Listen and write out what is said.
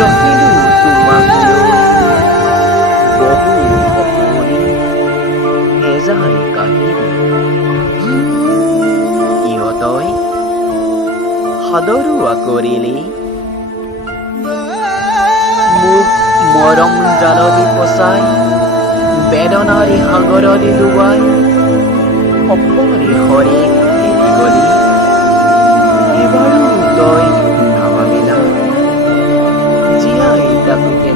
ৰখিলো তোমাক লৈ বহু সপোনে হেজাৰ কাহিনী ইহঁতই সাদৰুৱা কৰিলে মোক মৰম জালদি ফচাই বেদনাৰে সাগৰদি ডুবাই অপৰিসৰে এৰি গলি এবাৰো তই নাভাবিলা জীয়াই থাকোঁতে